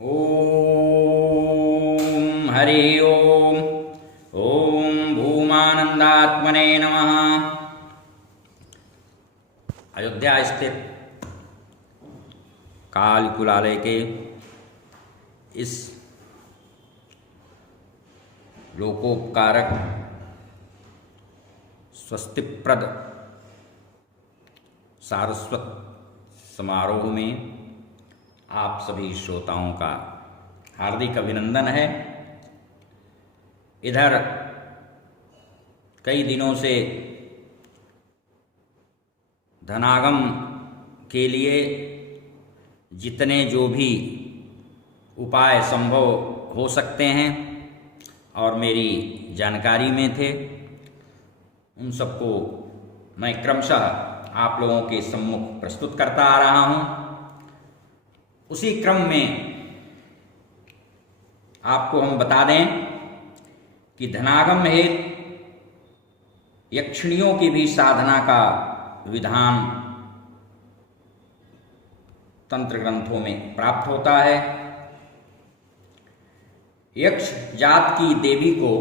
ओम हरि ओम। ओम भूमानंदात्मने नमः। अयोध्या स्थित कालकुलालय के इस लोकोपकारक स्वस्तिप्रद सारस्वत समारोह में आप सभी श्रोताओं का हार्दिक अभिनंदन है। इधर कई दिनों से धनागम के लिए जितने जो भी उपाय संभव हो सकते हैं और मेरी जानकारी में थे, उन सबको मैं क्रमशः आप लोगों के सम्मुख प्रस्तुत करता आ रहा हूँ। उसी क्रम में आपको हम बता दें कि धनागम हेतु यक्षिणियों की भी साधना का विधान तंत्र ग्रंथों में प्राप्त होता है। यक्ष जात की देवी को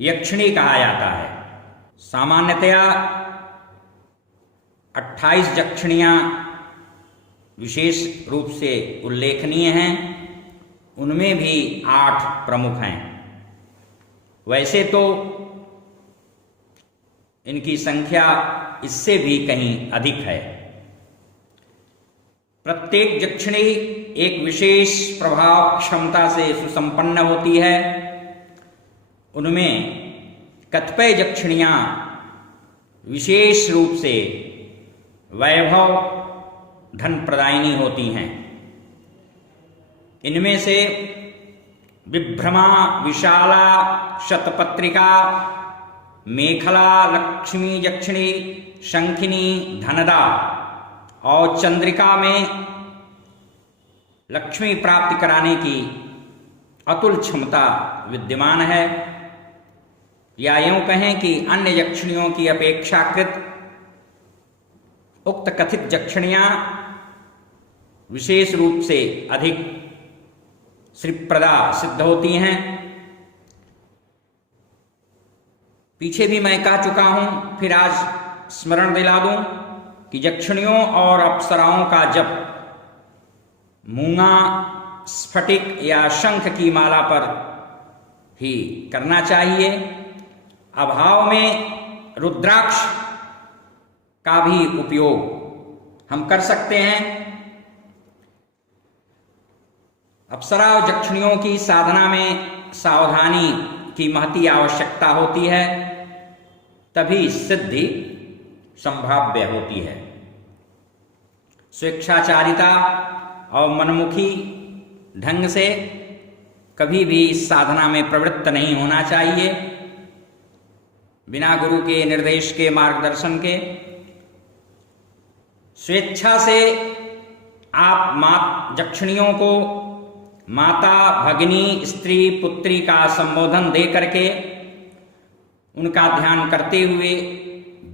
यक्षिणी कहा जाता है। सामान्यतया 28 यक्षिणियां विशेष रूप से उल्लेखनीय हैं, उनमें भी 8 प्रमुख हैं। वैसे तो इनकी संख्या इससे भी कहीं अधिक है। प्रत्येक यक्षिणी एक विशेष प्रभाव क्षमता से सुसंपन्न होती है। उनमें कतिपय यक्षिणियां विशेष रूप से वैभव धन प्रदायिनी होती हैं। इनमें से विभ्रमा, विशाला, शतपत्रिका, मेखला, लक्ष्मी यक्षिणी, शंखिनी, धनदा और चंद्रिका में लक्ष्मी प्राप्ति कराने की अतुल क्षमता विद्यमान है। या यूं कहें कि अन्य यक्षिणियों की अपेक्षाकृत उक्त कथित यक्षिणियां विशेष रूप से अधिक श्रीप्रदा सिद्ध होती हैं। पीछे भी मैं कह चुका हूं, फिर आज स्मरण दिला दूं कि यक्षिणियों और अप्सराओं का जप मूंगा, स्फटिक या शंख की माला पर ही करना चाहिए। अभाव में रुद्राक्ष का भी उपयोग हम कर सकते हैं। अप्सरा और यक्षिणियों की साधना में सावधानी की महती आवश्यकता होती है, तभी सिद्धि संभाव्य होती है। स्वेच्छाचारिता और मनमुखी ढंग से कभी भी इस साधना में प्रवृत्त नहीं होना चाहिए। बिना गुरु के निर्देश के, मार्गदर्शन के स्वेच्छा से आप यक्षिणियों को माता, भगिनी, स्त्री, पुत्री का संबोधन दे करके उनका ध्यान करते हुए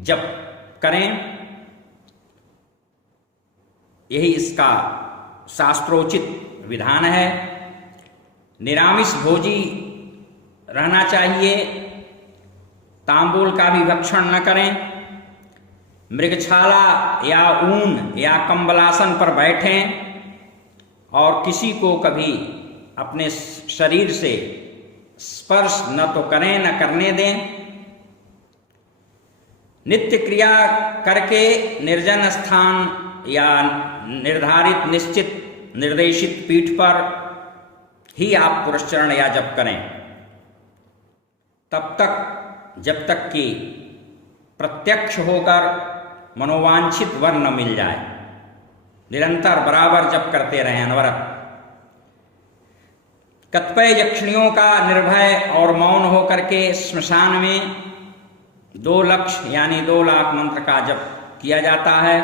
जप करें। यही इसका शास्त्रोचित विधान है। निरामिष भोजी रहना चाहिए। तांबूल का भी भक्षण न करें। मृगछाला या ऊन या कंबलासन पर बैठें और किसी को कभी अपने शरीर से स्पर्श न तो करें न करने दें। नित्य क्रिया करके निर्जन स्थान या निर्धारित निश्चित निर्देशित पीठ पर ही आप पुरस्चरण या जप करें, तब तक जब तक कि प्रत्यक्ष होकर मनोवांछित वर न मिल जाए। निरंतर बराबर जप करते रहें, अनवरत। कतिपय यक्षिणियों का निर्भय और मौन होकर के श्मशान में 2 लक्ष यानी 2 लाख मंत्र का जप किया जाता है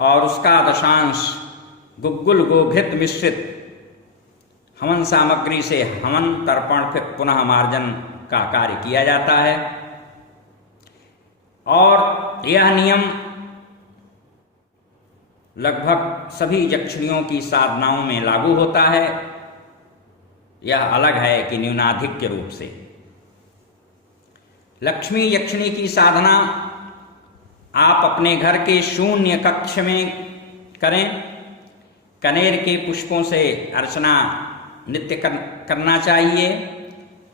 और उसका दशांश गुग्गुल गोघृत मिश्रित हवन सामग्री से हवन तर्पण फिर पुनः मार्जन का कार्य किया जाता है। और यह नियम लगभग सभी यक्षिणियों की साधनाओं में लागू होता है। यह अलग है कि न्यूनाधिक रूप से। लक्ष्मी यक्षिणी की साधना आप अपने घर के शून्य कक्ष में करें। कनेर के पुष्पों से अर्चना नित्य करना चाहिए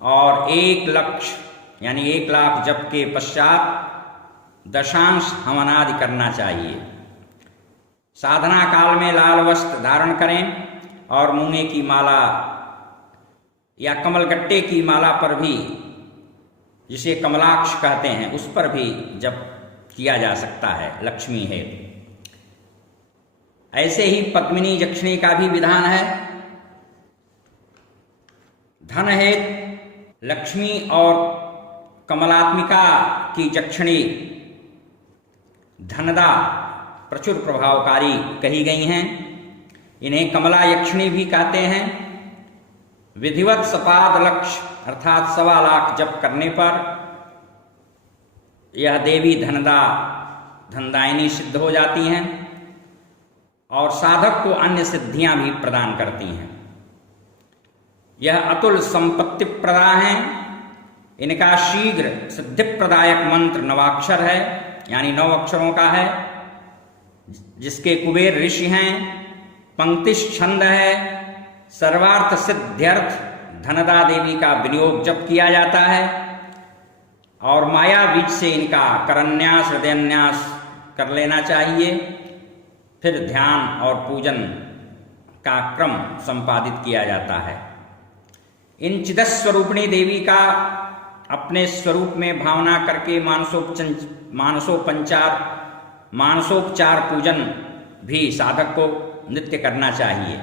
और 1 लक्ष यानी 1 लाख जप के पश्चात दशांश हवनादि करना चाहिए। साधना काल में लाल वस्त्र धारण करें और मूंगे की माला या कमलगट्टे की माला पर भी, जिसे कमलाक्ष कहते हैं, उस पर भी जप किया जा सकता है लक्ष्मी है। ऐसे ही पद्मिनी यक्षिणी का भी विधान है। धन है लक्ष्मी और कमलात्मिका की यक्षिणी धनदा प्रचुर प्रभावकारी कही गई हैं। इन्हें कमला यक्षिणी भी कहते हैं। विधिवत सपाद लक्ष्य अर्थात 1.25 लाख जप करने पर यह देवी धनदायिनी सिद्ध हो जाती हैं और साधक को अन्य सिद्धियां भी प्रदान करती हैं। यह अतुल संपत्ति प्रदा हैं। इनका शीघ्र सिद्धिप्रदायक मंत्र 9 अक्षर है, यानी 9 अक्षरों का है, जिसके कुबेर ऋषि हैं। पंक्तिश छंद है। सर्वार्थ सिद्ध्यर्थ धनदा देवी का विनियोग जप किया जाता है और माया बीज से इनका करन्यास हृदयन्यास कर लेना चाहिए। फिर ध्यान और पूजन का क्रम संपादित किया जाता है। इन चिदस्वरूपिणी देवी का अपने स्वरूप में भावना करके मानसोपचार पूजन भी साधक को नित्य करना चाहिए।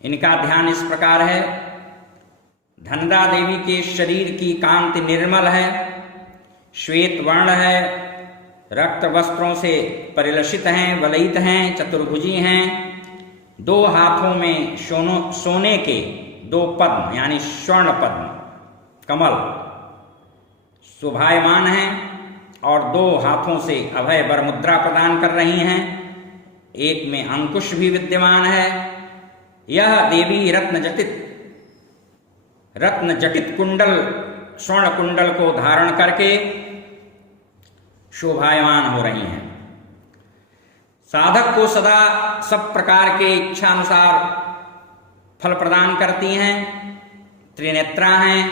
इनका ध्यान इस प्रकार है। धनदा देवी के शरीर की कांति निर्मल है, श्वेत वर्ण है, रक्त वस्त्रों से परिलसित हैं, वलयित हैं, चतुर्भुजी हैं। 2 हाथों में सोने के 2 पद्म यानी स्वर्ण पद्म कमल शोभायमान हैं और 2 हाथों से अभय वर मुद्रा प्रदान कर रही हैं। एक में अंकुश भी विद्यमान है। यह देवी रत्न जटित कुंडल स्वर्ण कुंडल को धारण करके शोभायमान हो रही हैं। साधक को सदा सब प्रकार के इच्छानुसार फल प्रदान करती हैं। त्रिनेत्रा हैं।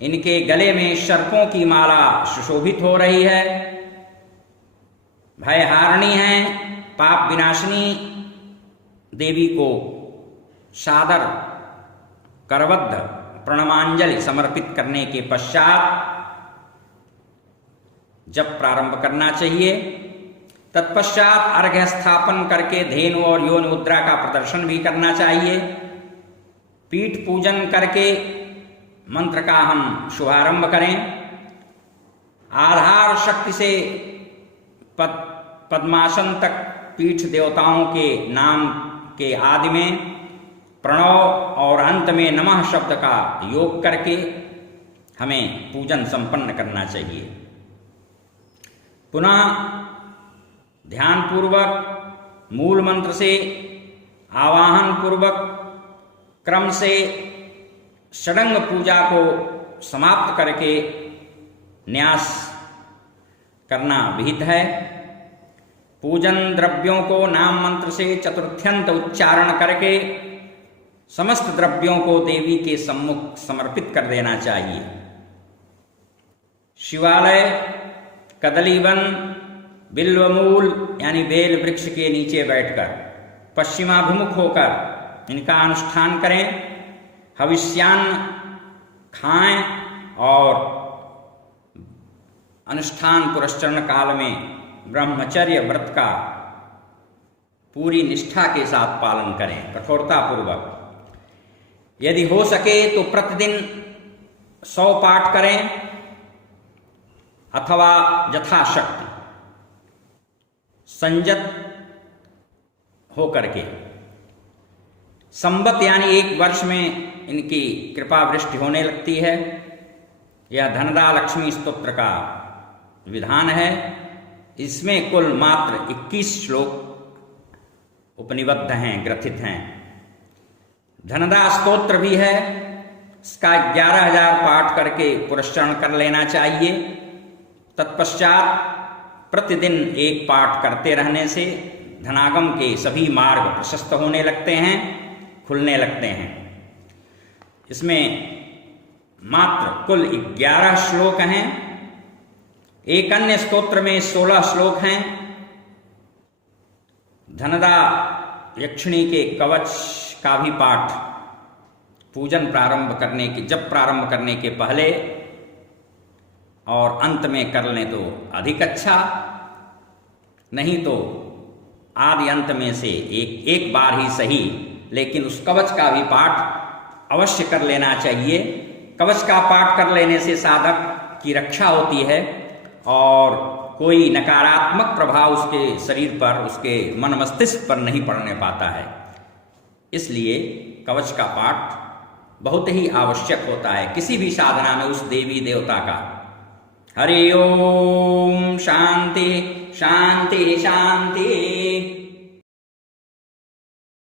इनके गले में सर्पों की माला सुशोभित हो रही है। भयहारिणी हैं। पाप विनाशिनी देवी को सादर करबद्ध प्रणमांजलि समर्पित करने के पश्चात जब प्रारंभ करना चाहिए। तत्पश्चात अर्घ्य स्थापन करके धेनु और योनि मुद्रा का प्रदर्शन भी करना चाहिए। पीठ पूजन करके मंत्र का हम शुभारंभ करें। आधार शक्ति से पद्मासन तक पीठ देवताओं के नाम के आदि में प्रणव और अंत में नमः शब्द का योग करके हमें पूजन संपन्न करना चाहिए। पुनः ध्यानपूर्वक मूल मंत्र से आवाहन पूर्वक क्रम से षडंग पूजा को समाप्त करके न्यास करना विहित है। पूजन द्रव्यों को नाम मंत्र से चतुर्थ्यंत उच्चारण करके समस्त द्रव्यों को देवी के सम्मुख समर्पित कर देना चाहिए। शिवालय, कदलीवन, बिल्वमूल यानी बेल वृक्ष के नीचे बैठकर पश्चिमाभिमुख होकर इनका अनुष्ठान करें। हविष्यान्न खाएं और अनुष्ठान पुरस्चरण काल में ब्रह्मचर्य व्रत का पूरी निष्ठा के साथ पालन करें, कठोरता पूर्वक। यदि हो सके तो प्रतिदिन 100 पाठ करें अथवा यथाशक्ति संयत होकर के। संवत यानी 1 वर्ष में इनकी कृपा वृष्टि होने लगती है। यह धनदा लक्ष्मी स्तोत्र का विधान है। इसमें कुल मात्र 21 श्लोक उपनिबद्ध हैं, ग्रथित हैं। धनदा स्तोत्र भी है, इसका 11,000 पाठ करके पुरस्चरण कर लेना चाहिए। तत्पश्चात प्रतिदिन एक पाठ करते रहने से धनागम के सभी मार्ग प्रशस्त होने लगते हैं, खुलने लगते हैं। इसमें मात्र कुल 11 श्लोक हैं। एक अन्य स्तोत्र में 16 श्लोक हैं। धनदा यक्षिणी के कवच का भी पाठ पूजन प्रारंभ करने के, जब प्रारंभ करने के पहले और अंत में कर लें तो अधिक अच्छा, नहीं तो आदि अंत में से एक बार ही सही, लेकिन उस कवच का भी पाठ अवश्य कर लेना चाहिए। कवच का पाठ कर लेने से साधक की रक्षा होती है और कोई नकारात्मक प्रभाव उसके शरीर पर, उसके मन मस्तिष्क पर नहीं पड़ने पाता है। इसलिए कवच का पाठ बहुत ही आवश्यक होता है किसी भी साधना में उस देवी देवता का। हरि ओम। शांति शांति शांति।